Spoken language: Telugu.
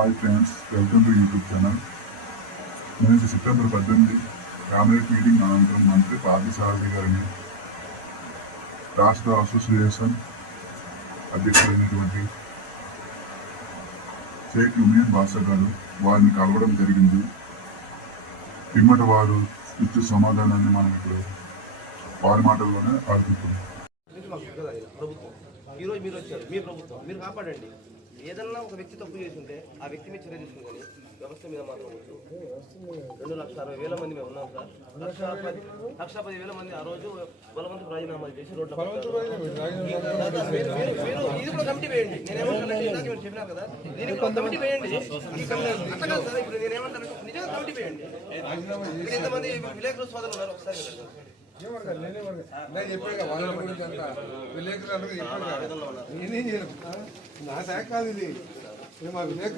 Hi friends welcome to YouTube channel. నేను సెప్టెంబర్ పద్దెనిమిది క్యాబినెట్ మీటింగ్ అనంతరం మంత్రి పార్థసారథి గారిని రాష్ట్ర అసోసియేషన్ అధ్యక్షుడైనటువంటి షేక్ యూనియన్ బాసా గారు వారిని కలవడం జరిగింది. పిమ్మట వారు ఇచ్చే సమాధానాన్ని మనం ఇప్పుడు వారి మాటల్లోనే ఆడుకుంటున్నాం. ఈరోజు మీరు వచ్చారు మీ ప్రభుత్వం మీరు కాపాడండి. ఏదన్నా ఒక వ్యక్తి తప్పు చేస్తుంటే ఆ వ్యక్తి మీద చర్య తీసుకుని కానీ వ్యవస్థ మీద మాత్రం. రెండు లక్షల అరవై వేల మంది మేము ఉన్నాం సార్. లక్ష పది లక్ష పది వేల మంది ఆ రోజు బలవంతపు రాజీనామాలు చేసి రోడ్ల ఇది కూడా కమిటీ వేయండి. నేనేమంటానంటే చెప్పినా కదా దీనికి కమిటీ వేయండి. ఈ కమిటీ అట్లా కాదు సార్ ఇప్పుడు నేనేమంటానంటే నిజంగా కమిటీ వేయండి. ఇక్కడ ఇంతమంది విలేకరుల సోదరులు ఉన్నారు ఒకసారి వినండి. వాళ్ళ గురించి అంతా. విలేకరులు నేనేం చేయను? నా శాఖ కాదు ఇది. ఇది మా విలేకరు